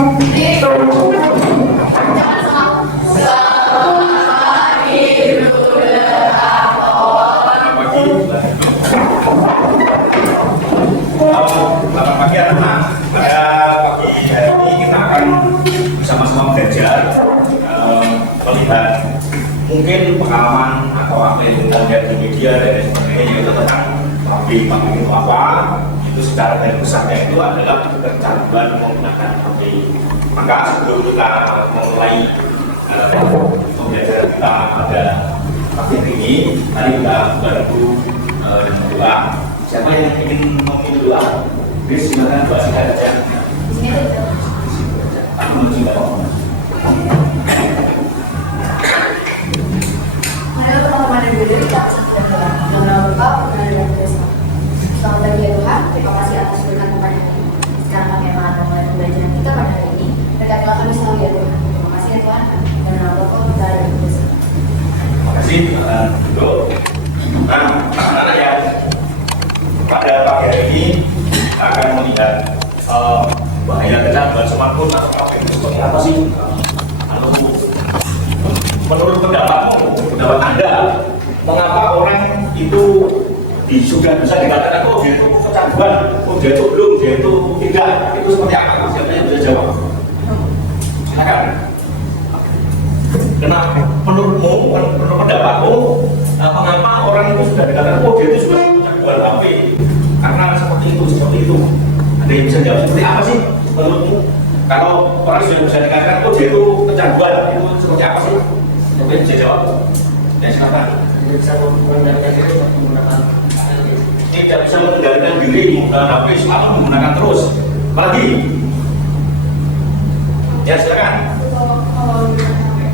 Selamat pagi anak-anak. Pada pagi hari ini kita akan bersama-sama belajar melihat mungkin pengalaman atau apa yang kita lihat di media dan sebagainya, yaitu tentang pabrik itu apa. Itu secara garis besarnya itu adalah kecanduan menggunakan pabrik. Maka sebelum kita memulai pembelajaran kita pada pagi ini, mari kita bantu doa. Siapa yang ingin memimpin doa? Bis, silakan doa singkat saja. Aku mencoba. Mari pertama dari diri kita mengenal Bapak, mengenal yang biasa. Selamat pagi ya Tuhan, terima kasih atas berkat kepada kami. Sekarang kami akan memulai pembelajaran kita pada hari ini. Berkatilah kami selalu ya Tuhan. Terima kasih ya Tuhan, mengenal Bapak, mengenal yang biasa. Terima kasih, duduk. Nah, anak-anak ya, pada pagi hari ini kita akan melihat bahaya kecanduan smartphone atau apa itu seperti apa sih? Menurut pendapat Anda, mengapa orang itu sudah bisa dikatakan oh dia itu kecanduan, oh dia itu belum, dia itu tidak, itu seperti apa? Siapa yang bisa jawab? Silakan. Kenapa? Menurutmu, menurut pendapatmu, mengapa orang itu sudah dikatakan oh dia itu sudah kecanduan HP? Karena seperti itu. Ada yang bisa jawab seperti apa sih menurutmu? Kalau orang sudah bisa dikatakan oh dia itu kecanduan, itu seperti apa sih? Siapa yang bisa jawab? Ya silakan. Tidak bisa mengendalikan diri menggunakan HP, selalu menggunakan terus. Apalagi? Ya silakan.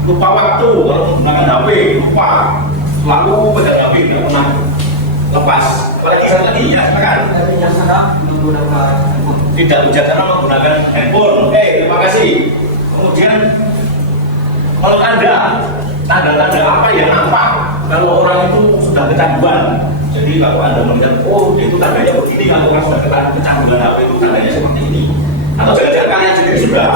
Lupa waktu kalau menggunakan HP, lupa. Selalu pegang HP, tidak pernah lepas. Apalagi satu lagi, ya silakan. Tidak bijaksana menggunakan handphone. Oke, terima kasih. Kemudian kalau Anda tanda-tanda apa yang nampak kalau orang itu sudah kecanduan? Jadi kalau Anda melihat, oh itu tandanya begini, kalau orang sudah kecanduan HP itu tandanya seperti ini. Atau jangan-jangan kalian sendiri sudah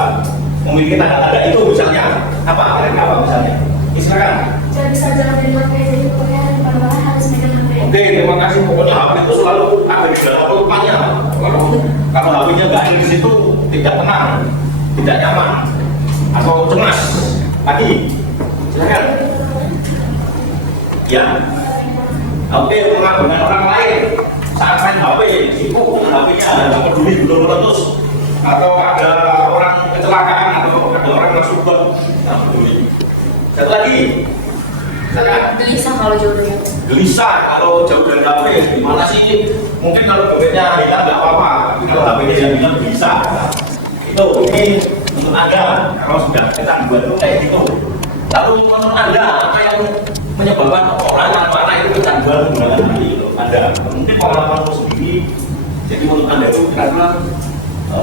memiliki tanda-tanda itu misalnya apa? Kira-kira apa misalnya? Silakan. Jangan bisa jalan dari HP, jadi pokoknya pada harus megang HP. Oke, terima kasih. Pokoknya HP itu selalu ada di dalam rupanya. Kalau HP-nya nggak ada di situ, tidak tenang, tidak nyaman, atau cemas. Lagi, silakan. Ya. Oke, pengagungan orang lain saat main HP, sibuk dengan HP-nya, nggak peduli belum meletus, atau ada orang kecelakaan, atau ada orang tersubur, nggak peduli. Satu lagi, Gelisah kalau jauh dari HP. Gelisah kalau jauh dari HP, gimana sih? Mungkin kalau dompetnya hilang nggak apa-apa, tapi kalau HP-nya yang hilang bisa. Itu ini untuk Anda, kalau sudah kecanduan itu kayak gitu. Lalu menurut Anda, apa yang menyebabkan orang anak itu kecanduan menggunakan HP itu? Anda mungkin pengalamanmu sendiri. Jadi menurut Anda itu karena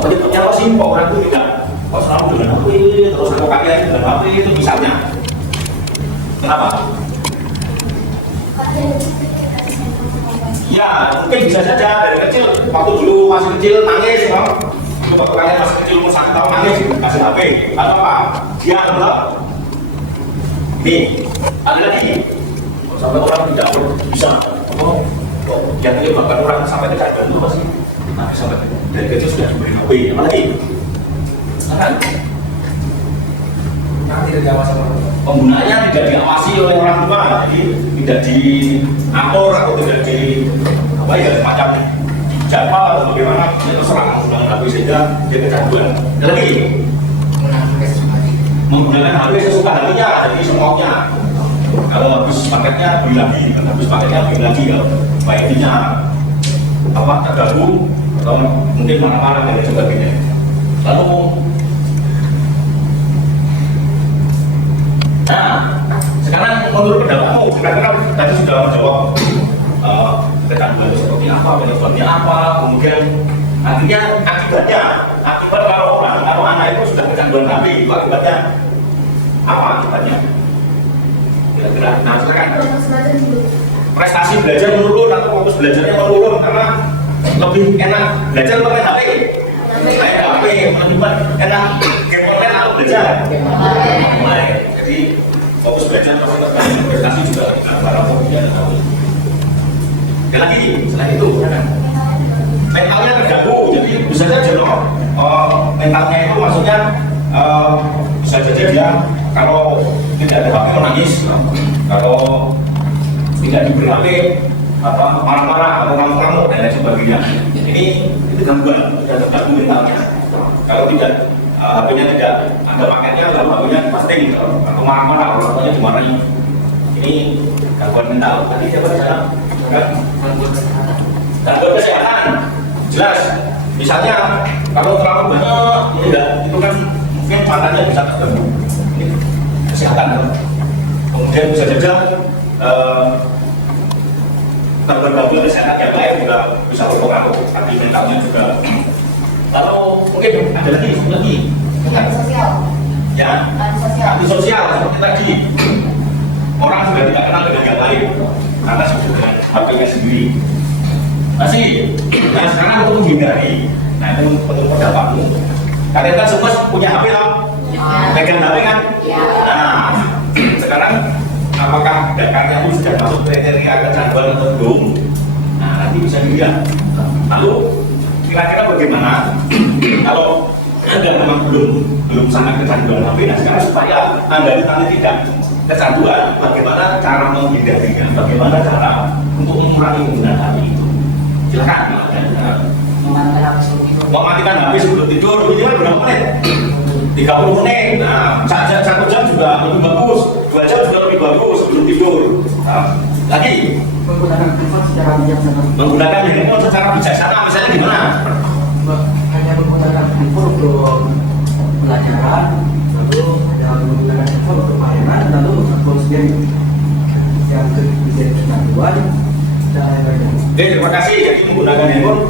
penyebabnya apa sih? Kok orang itu tidak selalu dengan HP, terus kalau pakaian dengan HP itu misalnya. Kenapa? Ya, mungkin bisa saja dari kecil, waktu dulu masih kecil nangis, waktu kalian masih kecil umur 1 tahun nangis, kasih HP, atau apa? Dia enggak. Nih, ada lagi. Sampai orang tidak bisa. Yang menyebabkan orang sampai kecanduan itu pasti. Nah, sampai dari kecil sudah diberi HP, apa lagi? Tidak diawasi penggunanya, tidak diawasi oleh orang tua, jadi tidak diatur atau tidak di apa ya semacam jadwal atau bagaimana, dia terserah menggunakan HP sehingga dia kecanduan. Lagi menggunakan HP sesuka hatinya, jadi semaunya. Kalau habis paketnya beli lagi, habis paketnya beli lagi, kalau baiknya apa tergabung atau mungkin marah-marah dan sebagainya. Lalu nah, sekarang menurut pendapatmu, kira-kira tadi sudah menjawab kecanduan seperti apa, penyebabnya apa, kemudian akibatnya, akibat kalau anak itu sudah kecanduan HP, itu akibatnya apa akibatnya? Kira-kira, nah silakan. Prestasi belajar menurun atau fokus belajarnya menurun karena lebih enak belajar atau main HP? Main HP lebih gimana? Enak, kayak konten atau belajar? Baik, jadi fokus belajar, prestasi juga para pekerja. Dan lagi, selain itu, mentalnya terganggu, jadi bisa saja loh. Mentalnya itu maksudnya bisa saja dia kalau tidak ada HP menangis, kalau tidak diberi HP marah-marah atau ngamuk-ngamuk dan lain sebagainya. Ini itu gangguan, sudah terganggu mentalnya. Kalau tidak HP-nya tidak ada paketnya, kalau HP-nya pasting atau marah-marah, orang tuanya dimarahi. Ini gangguan mental. Tadi siapa bicara? Gangguan kesehatan, jelas. Misalnya kalau terlalu banyak, itu kan mungkin matanya bisa terganggu. Ini kesehatan. Kemudian bisa saja gangguan kesehatan yang lain juga bisa berpengaruh, tapi mentalnya juga. Lalu mungkin ada lagi. Sosial. Ya, antisosial seperti tadi. Orang sudah tidak kenal dengan yang lain karena sudah HP-nya sendiri. Masih, nah sekarang untuk menghindari, nah itu menurut pendapatmu. Kalian kan semua punya HP lah, pegang HP kan? Nah, sekarang apakah dakarnya itu sudah masuk kriteria kecanduan atau belum? Nah, nanti bisa dilihat. Lalu kira-kira bagaimana kalau Anda memang belum sangat kecanduan HP? Nah, sekarang supaya Anda nanti tidak kecanduan, bagaimana cara menghindarinya? Bagaimana cara untuk mengurangi penggunaan HP itu? Silakan. Mematikan HP sebelum tidur, ini kan berapa menit? 30 menit. Nah, 1 jam juga lebih bagus, 2 jam juga lebih bagus sebelum tidur. Nah, lagi menggunakan handphone secara bijaksana. Menggunakan handphone secara bijaksana, misalnya gimana? Hanya menggunakan handphone untuk pelajaran, lalu hanya menggunakan handphone untuk mainan, lalu handphone sendiri yang menjadi kecanduan dan lain-lain. Oke, terima kasih. Jadi menggunakan handphone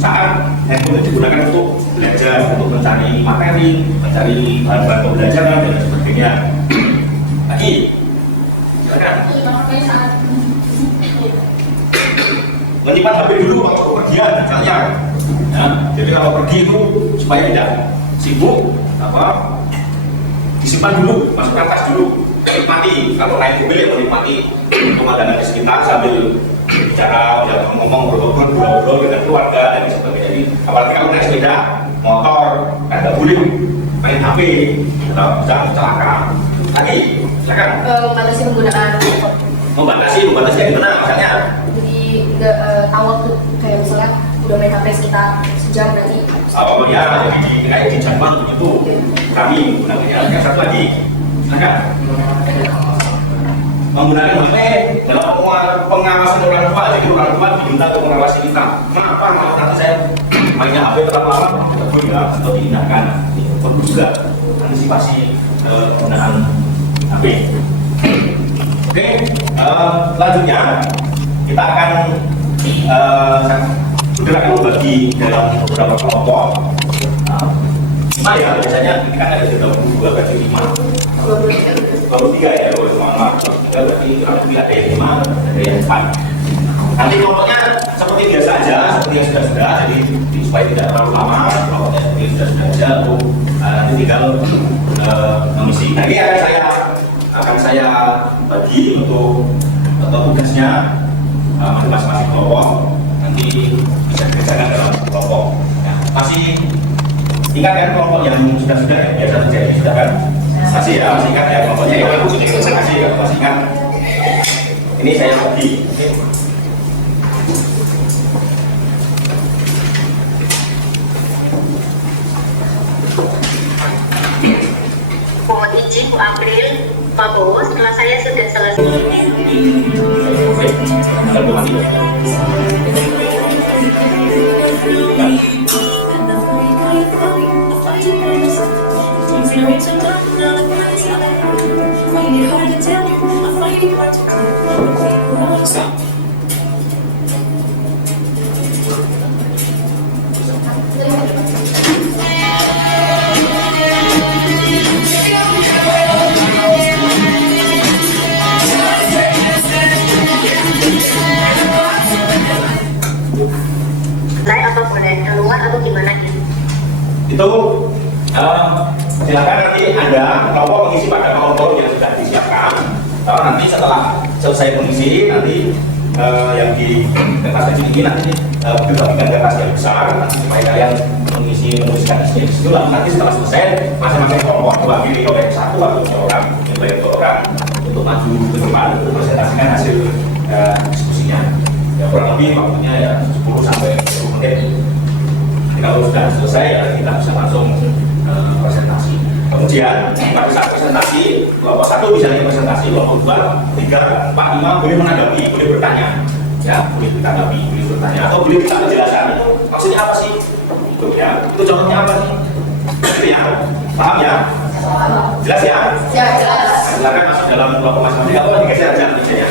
saat handphone itu digunakan untuk belajar, untuk mencari materi, mencari bahan-bahan pembelajaran dan sebagainya. Lagi, silakan. Menyimpan HP dulu waktu pergian, misalnya. Ya, jadi kalau pergi itu supaya tidak sibuk, disimpan dulu, masukkan tas dulu, nikmati. Kalau naik mobil ya menikmati pemandangan di sekitar sambil bicara, ngomong, ngobrol dengan keluarga dan sebagainya. Jadi apalagi kalau naik sepeda, motor, kan nggak boleh main HP, bisa celaka. Lagi, silakan. Membatasi penggunaan Membatasi kayak gimana? Misalnya? Jadi tahu waktu, kayak misalnya udah main HP sekitar sejam berarti. Oh ya, jadi kayak di Jerman begitu. Kami menggunakannya. Yang satu lagi, silakan. Menggunakan HP dalam pengawasan orang tua, jadi orang tua diminta untuk mengawasi kita. Kenapa nanti saya mainnya HP terlalu lama? Betul ya, atau diindahkan. Perlu juga antisipasi penggunaan HP. Oke, selanjutnya kita akan bergerak membagi dalam beberapa kelompok. 5 ya, biasanya ini kan ada 22 bagi 5. 23 ya, maaf. Berarti kurang lebih ada yang 5, ada yang 4. Nanti kelompoknya seperti biasa aja, seperti yang sudah-sudah, jadi supaya tidak terlalu lama, kelompoknya seperti yang sudah-sudah aja, nanti tinggal mengisi. Nah ini akan saya bagi untuk tugasnya masing-masing kelompok. Nanti bisa dikerjakan dalam kelompok. Ya, masih ingat kan kelompok yang sudah-sudah ya, biasa terjadi sudah kan? Masih ingat ya kelompoknya ya, masih ingat. Ini saya bagi. Mohon izin Bu April, Pak Bowo, setelah saya sudah selesai. Oke, lalu mati. Saya apa boleh keluar atau gimana gitu? Itu silakan nanti Anda kelompok mengisi pada kolom yang sudah disiapkan. Nanti setelah selesai mengisi, nanti yang di kertas kecil ini nanti dibagikan kertas yang besar nanti supaya kalian menuliskan di situ. Nanti setelah selesai masing-masing kelompok diwakili oleh satu atau dua orang untuk maju ke depan untuk presentasikan hasil diskusinya. Ya kurang lebih waktunya ya 10 sampai 20 menit. Jadi kalau sudah selesai ya kita bisa langsung presentasi. Kemudian pada saat presentasi, kelompok 1 bisa presentasi, kelompok 2, 3, 4, 5 boleh menanggapi, boleh bertanya, ya boleh ditanggapi, boleh bertanya atau boleh minta penjelasan. Maksudnya apa sih? Itu ya, itu contohnya apa sih? Itu ya, paham ya? Jelas ya? Jelas. Silakan masuk dalam kelompok masing-masing atau digeser aja nantinya.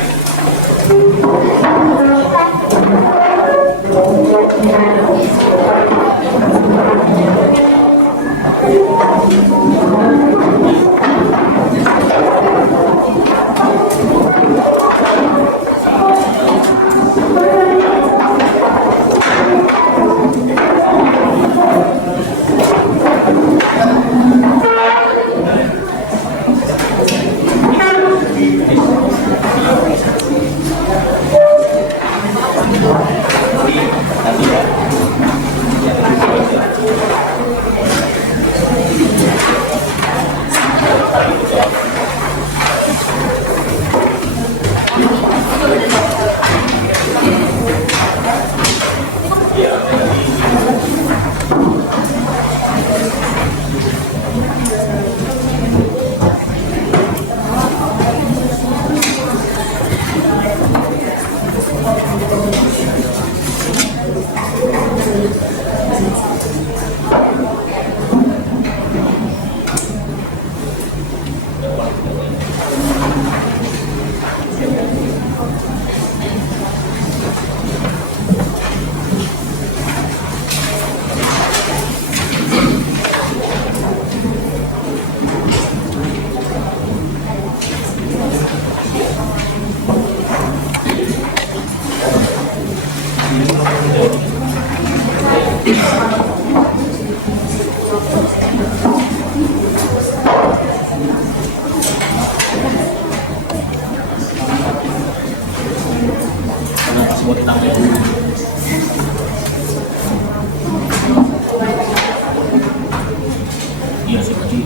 Iya sih, berarti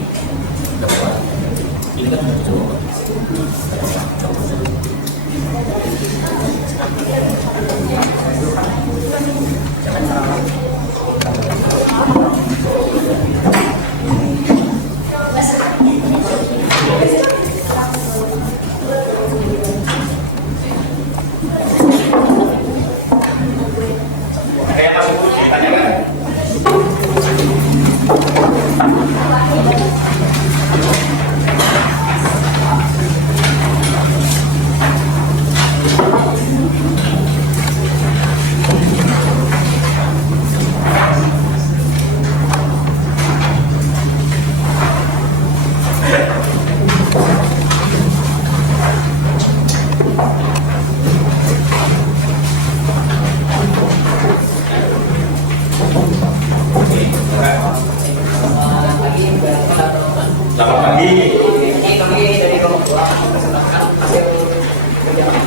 dapat. Ini kan udah coba. Ada yang masih perlu ditanyakan? Selamat pagi. Ini kami dari kelompok 2 mempresentasikan hasil kerja kami.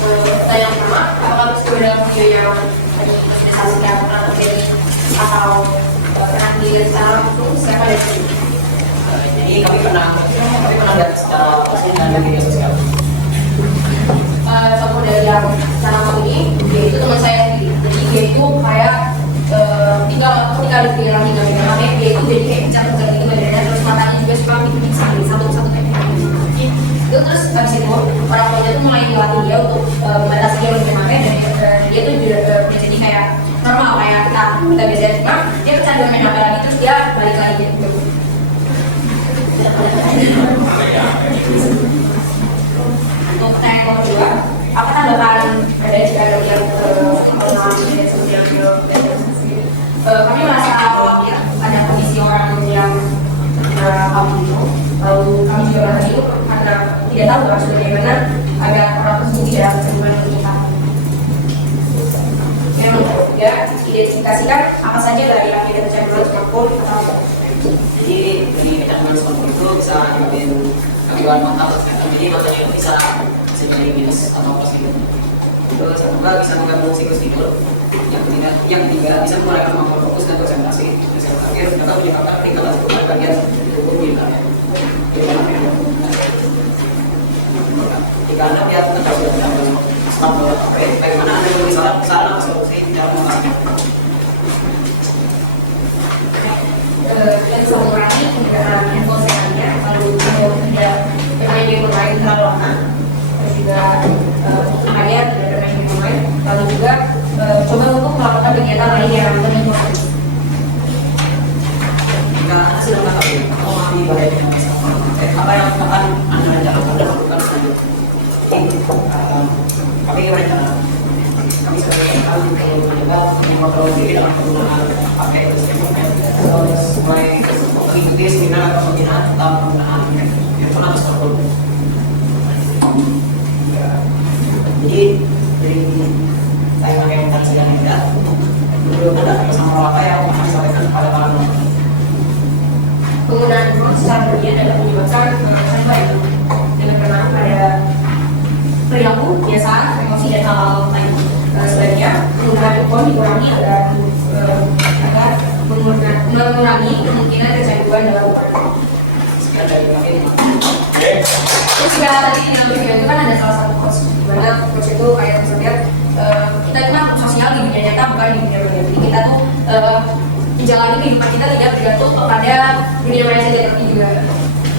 Pertanyaan pertama, apakah meskipun dalam video yang tadi presentasikan pernah terjadi atau pernah dilihat secara langsung siapa dari sini? Jadi kami pernah lihat secara langsung dan dari media sosial. Contoh dari yang secara langsung ini, yaitu teman saya sendiri. Jadi dia itu kayak ketika ada pikiran tinggal di dalamnya, dia itu jadi kayak pecat-pecat gitu badannya, terus matanya juga suka gitu-gitu satu-satu kayak gitu. Terus habis itu orang tuanya tuh mulai dilatih dia untuk membatasi dia untuk main, dan dia tuh juga jadi kayak normal kayak kita biasanya, cuma dia kecanduan main HP lagi, terus dia balik lagi gitu. Untuk pertanyaan nomor 2, apa tanggapan ada jika ada yang mengalami media sosial kami merasa khawatir ada kondisi orang yang kami itu, lalu kami juga merasa itu karena tidak tahu harus bagaimana agar orang tersebut tidak kecanduan dengan kita. Yang ketiga, identifikasikan apa saja lagi-lagi dan kecanduan smartphone atau apa. Jadi dari kecanduan smartphone itu bisa menyebabkan gangguan mata, jadi matanya bisa jadi minus atau plus gitu. Terus kedua bisa mengganggu siklus tidur. Yang ketiga bisa mengurangi kemampuan fokus dan konsentrasi. Terus yang terakhir dapat menyebabkan peningkatan struktur bagian tubuh misalnya. Jika Anda melihat tentang sudah mengganggu smartphone, bagaimana Anda memberi saran atau solusi cara mengatasinya? Dan bisa mengurangi penggunaan handphone seharinya, lalu tidak bermain game online terlalu lama, terus juga supaya tidak bermain game online, lalu juga coba untuk melakukan kegiatan lain yang lebih produktif. Jika Anda sudah mengetahui memahami bahayanya apa yang akan Anda rencanakan dan lakukan selanjutnya? Kami rencana kami sebagai kami perlu mencoba mengontrol diri dalam penggunaan pakai terus mulai mengikuti seminar atau webinar tentang penggunaan handphone atau smartphone. Jadi saya pakai umpan sedang tidak belum ada sama apa yang kami sampaikan kepada para penonton. Penggunaan handphone secara berlebihan dapat menyebabkan contoh yang dengan berpengaruh pada perilaku, kebiasaan, emosi dan hal-hal lain. Sebaliknya, penggunaan handphone dikurangi agar mengurangi kemungkinan kecanduan dalam upaya. Sekian dari kami. Terus jika tadi yang bervideo itu kan ada salah satu coach, di mana coach itu kayak misalnya kita itu kan sosial di dunia nyata bukan di dunia maya. Jadi kita tuh menjalani kehidupan kita tidak bergantung pada dunia maya saja, tapi juga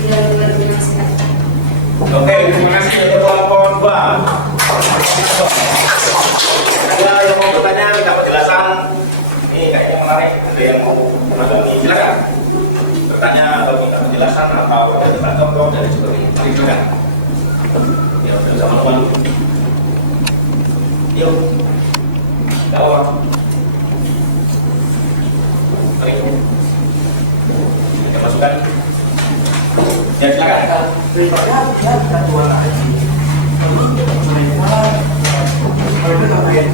dunia masyarakat. Oke, terima kasih untuk kelompok 2. Ada yang mau bertanya, minta penjelasan. Ini kayaknya menarik, ada yang mau menanggapi, silakan bertanya atau minta penjelasan atau ada contoh dari sebagainya. Silakan. Ya, sudah sama-sama. Yuk, jawab. Ada masukan? Ya, silakan. Daripada dia kecanduan lagi, mereka ngapain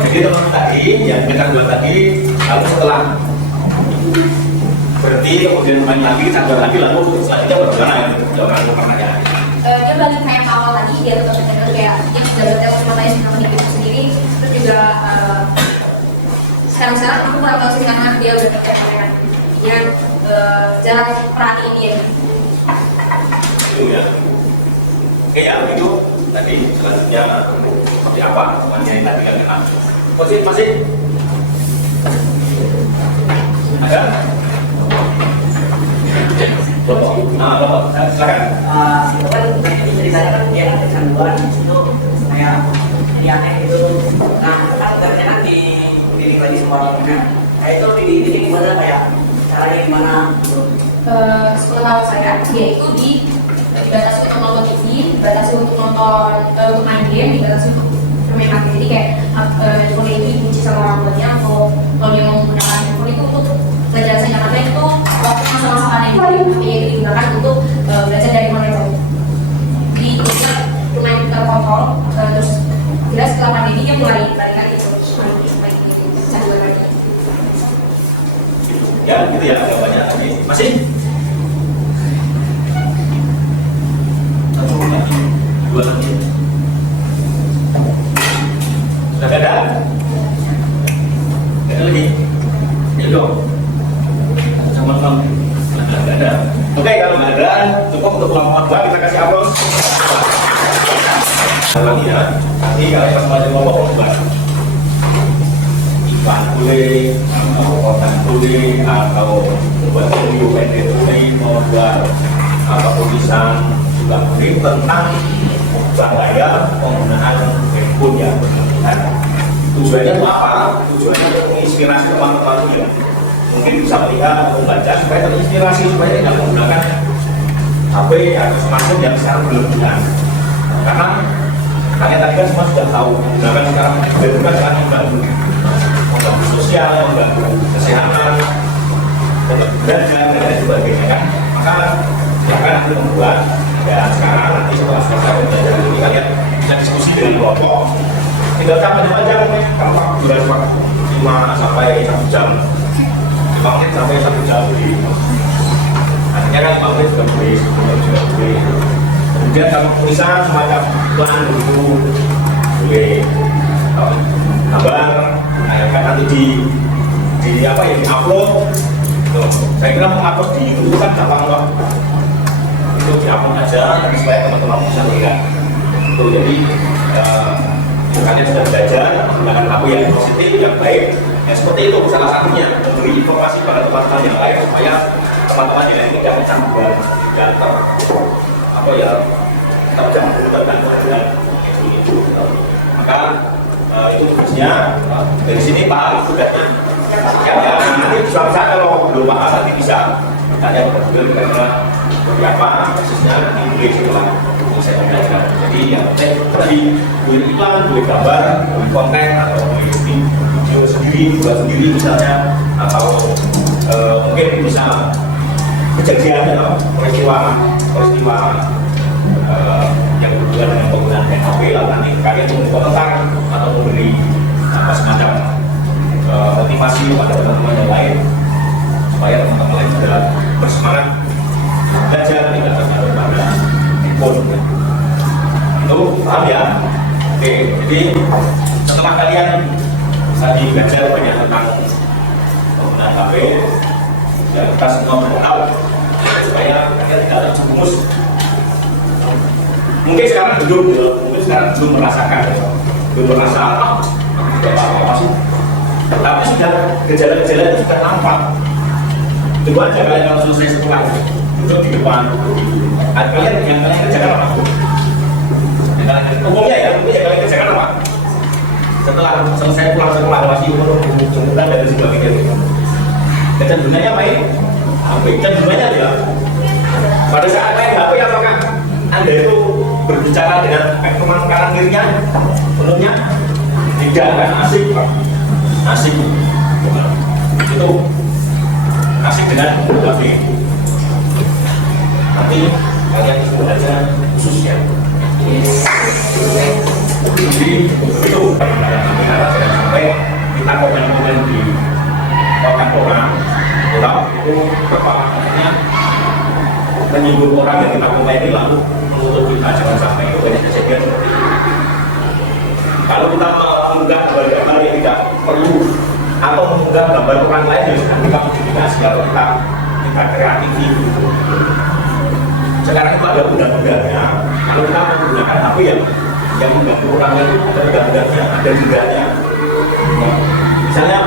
Jadi teman tadi yang kecanduan tadi, lalu setelah berhenti kemudian main lagi, kecanduan lagi, lalu selanjutnya bagaimana? Jawaban pertanyaan. Dia balik kayak awal tadi, dia tetap kecanduan kayak dia sudah bertemu matanya sama diri sendiri, terus juga sekarang aku kurang tahu sih karena dia udah kecanduan dia jarang perhatiin dia. Itu ya. Oke ya, itu tadi selanjutnya seperti apa semuanya yang tadi kami lakukan. Masih ada? Bapak, silakan. Itu kan ceritanya kan dia kecanduan itu kayak ini aneh itu. Nah, kan ternyata dididik lagi sama orangnya. Nah itu dididik gimana kayak caranya gimana? Sepengetahuan saya, dia itu dibatasi untuk nonton TV, dibatasi untuk untuk main game, dibatasi untuk bermain HP. Jadi kayak handphone ini dikunci sama orang tuanya, atau kalau dia mau menggunakan handphone itu untuk belajar saja, karena itu waktu masa-masa pandemi HP itu digunakan untuk belajar dari mana jauh. Di Indonesia lumayan terkontrol, terus jelas setelah pandemi dia mulai balik lagi terus main kecanduan lagi. Ya, gitu ya, jawabannya tadi. Masih? Satu lagi, 2 lagi. Sudah ada? Ada lagi? Ya dong. Sama-sama. Nggak ada. Oke, kalau nggak ada, cukup untuk kelompok 2 kita kasih aplaus. Kalau ya, nanti kalian masing-masing kelompok 2. Ikan boleh, atau kotak boleh, atau buat video pendek boleh, atau tulisan juga boleh tentang bahaya penggunaan handphone ya. Tujuannya itu apa? Tujuannya untuk menginspirasi teman-teman ya. Mungkin bisa melihat atau membaca supaya terinspirasi supaya tidak menggunakan HP atau smartphone yang sekarang berlebihan. Karena kalian tadi kan semua sudah tahu menggunakan sekarang bukan cara yang baru. Mengganggu sosial, mengganggu kesehatan, belajar dan sebagainya kan. Maka silakan nanti membuat ya sekarang nanti setelah selesai belajar ini kalian bisa diskusi dengan kelompok tinggal capek aja mungkin gampang bulan 5 sampai 1 jam, 5 menit sampai 1 jam. Artinya kan 5 menit juga boleh, 10 menit juga boleh. Kemudian kalau tulisan semacam iklan dulu boleh, gambar, kan nanti di apa ya, di upload. Tuh, saya kira mengupload di YouTube kan gampang kok. Itu di-upload aja supaya teman-teman bisa lihat. Itu jadi kalian sudah belajar menggunakan HP yang positif, yang baik. Ya, seperti itu salah satunya, memberi informasi pada teman-teman yang lain supaya teman-teman yang lain tidak kecanduan dan apa ya, jangan tergantung dengan itu. Maka itu tugasnya dari sini paham tugasnya. Ya, nanti suatu saat kalau belum paham nanti bisa tanya kepada beliau karena beberapa kasusnya nanti boleh setelah saya belajar. Jadi yang penting tadi boleh iklan, boleh gambar, boleh konten atau boleh video sendiri, buat sendiri misalnya, atau mungkin bisa kejadian atau peristiwa yang berhubungan dengan penggunaan HP, lalu nanti kalian mengomentari atau memberi semacam motivasi pada teman-teman yang lain supaya teman-teman lain juga bersemangat belajar tidak terjadi pada handphone. Itu paham ya? Oke, jadi setelah kalian tadi belajar banyak tentang penggunaan HP, dan kita semua mengenal supaya kalian tidak terjerumus. Mungkin sekarang belum merasakan, belum merasa tidak apa-apa sih. Tapi sudah gejala-gejala itu sudah nampak. Coba aja kalian kalau selesai sekolah duduk di depan, kalian kerjakan apa? Umumnya kalian kerjakan apa? Setelah selesai pulang sekolah masih umur jemputan dan sebagainya. Kecenderungannya main HP, kecenderungannya adalah pada saat main HP apakah Anda itu berbicara dengan teman kanan kirinya? Umumnya tidak, kan asik itu asik dengan HP. Tapi kalian sebenarnya khususnya jadi itu sampai kita komen-komen di orang itu perpalangannya menyinggung orang yang kita komeni lalu menutup kita, jangan sampai itu banyak kejadian seperti itu. Kalau kita mengunggah gambar yang tidak perlu atau mengunggah gambar orang lain yang sedang kita modifikasi atau kita kreatif itu. Sekarang itu ada undang-undangnya. Kalau kita menggunakan HP yang mengganggu orang lain itu ada undang-undangnya, ada dendanya. Misalnya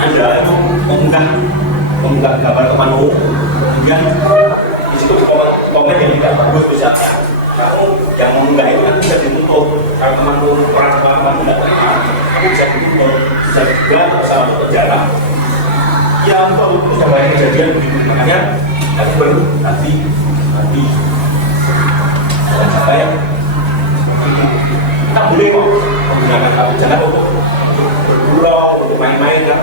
Anda itu mengunggah gambar temanmu, kemudian di situ komen yang tidak bagus misalnya. Kamu yang mengunggah itu kan bisa ditutup. Kalau temanmu orang kamu tidak terima, kamu bisa ditutup, bisa juga sama penjara. Ya, kalau sudah banyak kejadian begitu, makanya nanti baru hati. Sampai kita boleh kok menggunakan HP, jangan untuk bergurau, untuk main-main kan.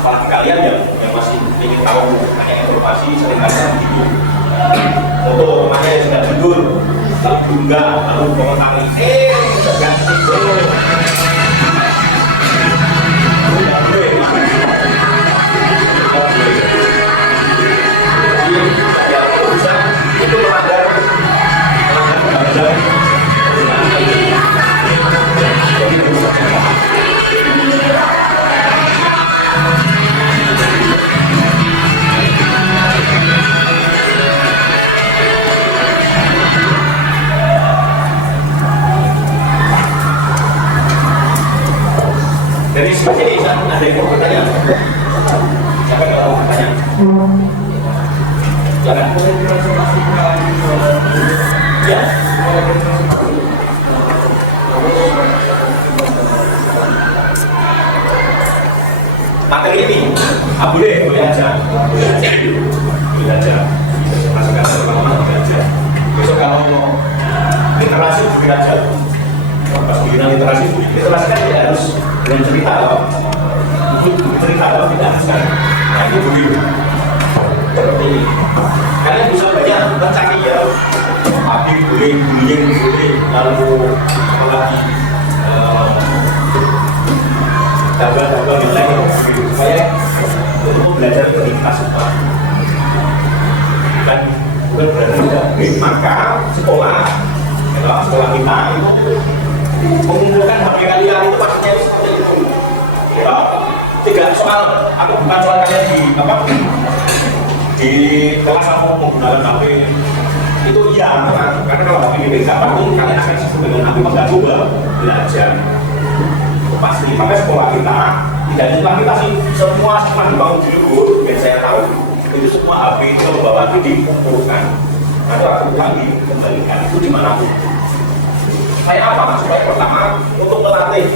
Apalagi kalian yang masih ingin tahu banyak informasi, sering kalian begitu. Foto rumahnya yang sudah tidur, tak diunggah, lalu komentari, sudah ganti. Itu melanggar dari sini ada yang mau bertanya? Siapa yang mau bertanya? Jangan. Ya. Materi ini, boleh aja. Boleh aja. Masukkan teman-teman boleh aja. Besok kalau literasi boleh aja. Pas bikin literasi kan tidak harus dengan cerita atau cerita atau tidak harus kan. Nah itu boleh. Seperti ini. Kalian bisa banyak mencari ya. Tapi boleh, bullying boleh, lalu apalagi tabel-tabel nilai supaya untuk belajar berikhlas dan bukan belajar maka sekolah kita itu mengumpulkan HP kalian itu maksudnya seperti itu ya, tidak soal aku bukan soal kalian di kelas aku menggunakan HP itu iya karena kalau HP dipegang itu kalian akan sebut dengan HP tidak coba belajar itu pasti. Maka sekolah kita tidak hanya kita sih, semua dibangun dulu yang saya tahu itu semua HP itu bawa itu dikumpulkan atau aku lagi kembalikan itu dimanapun. Saya apa? Supaya pertama untuk melatih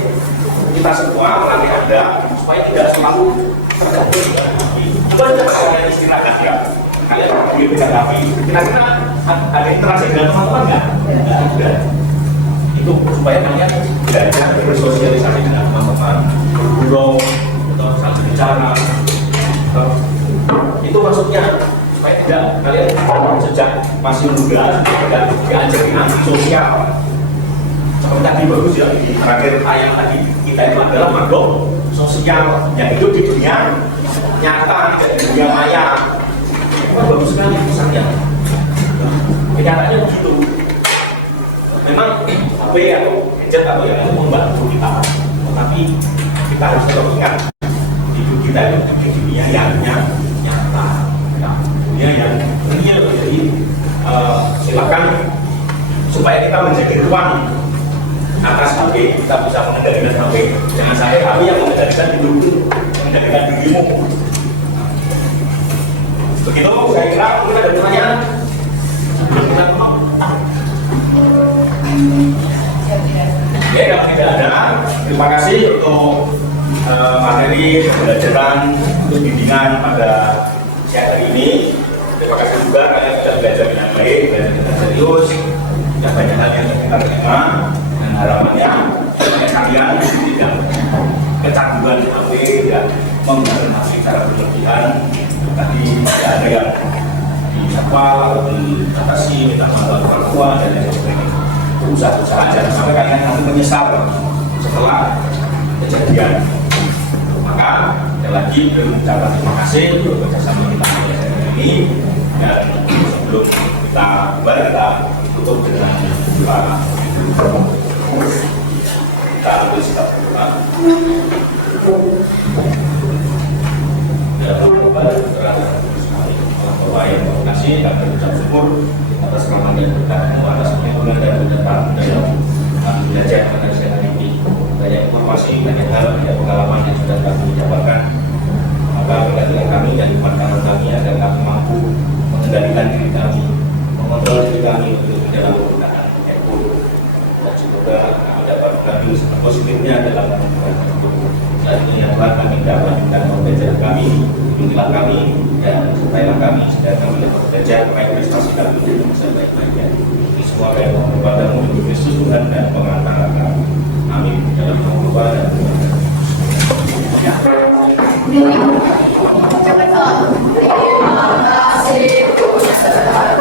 kita semua, melatih Anda supaya tidak selalu tergantung dengan HP. Bukan kalian istirahat ya, kalian berikan HP. Kira-kira ada interaksi dengan teman-teman nggak? Nggak ada. Itu supaya kalian belajar bersosialisasi dengan teman-teman, bergurau, atau saling bicara. Itu maksudnya supaya tidak kalian sejak masih muda tidak diajarin anti sosial. Seperti tadi bagus ya di terakhir ayat tadi, kita itu adalah makhluk sosial yang hidup di dunia nyata, tidak di dunia maya. Itu bagus sekali misalnya. Kenyataannya begitu. Memang HP atau gadget atau yang itu membantu kita, tetapi kita harus selalu ingat hidup kita itu di dunia yang nyata, dunia yang real. Jadi silakan supaya kita menjadi ruang atas HP, kita bisa mengendalikan HP. Jangan sampai HP yang mengendalikan hidupmu, mengendalikan dirimu. Begitu, saya kira mungkin ada pertanyaan. Sebelum kita ngomong. Ya, kalau tidak ada, terima kasih untuk materi pembelajaran untuk bimbingan pada siang hari ini. Terima kasih juga kalian sudah belajar dengan baik, belajar dengan serius, dan banyak hal yang kita terima. Dan harapannya kalian tidak kecanduan HP, tidak menggunakan HP secara berlebihan. Tadi tidak ada yang disapa atau diatasi, minta bantuan orang tua dan lain sebagainya. Usaha-usaha jangan sampai kalian nanti menyesal setelah kejadian. Maka sekali lagi mengucapkan terima kasih untuk kerjasama kita ini, dan sebelum kita kembali kita tutup dengan doa. Kita ambil sikap doa. Bapak yang terima kasih dan berucap syukur atas rahmat dan berkatmu, atas kemuliaan dan kebenaran dalam belajar pada siang hari ini. Banyak informasi, banyak hal, banyak pengalaman yang sudah kami dapatkan. Maka berkatilah kami dan kuatkanlah kami agar kami mampu mengendalikan diri kami, mengontrol diri kami untuk dalam menggunakan handphone, dan semoga kami dapat mengambil positifnya dalam menggunakan handphone. Dan ini yang telah kami dapat belajar kami, bimbinglah kami, dan supaya kami sedang kami dapat belajar baik prestasi kami dan bisa baik-baiknya. Ini semua baik kepadamu untuk Kristus Tuhan dan pengantar kami. Amin. Dalam nama Bapa dan Tuhan. Terima kasih.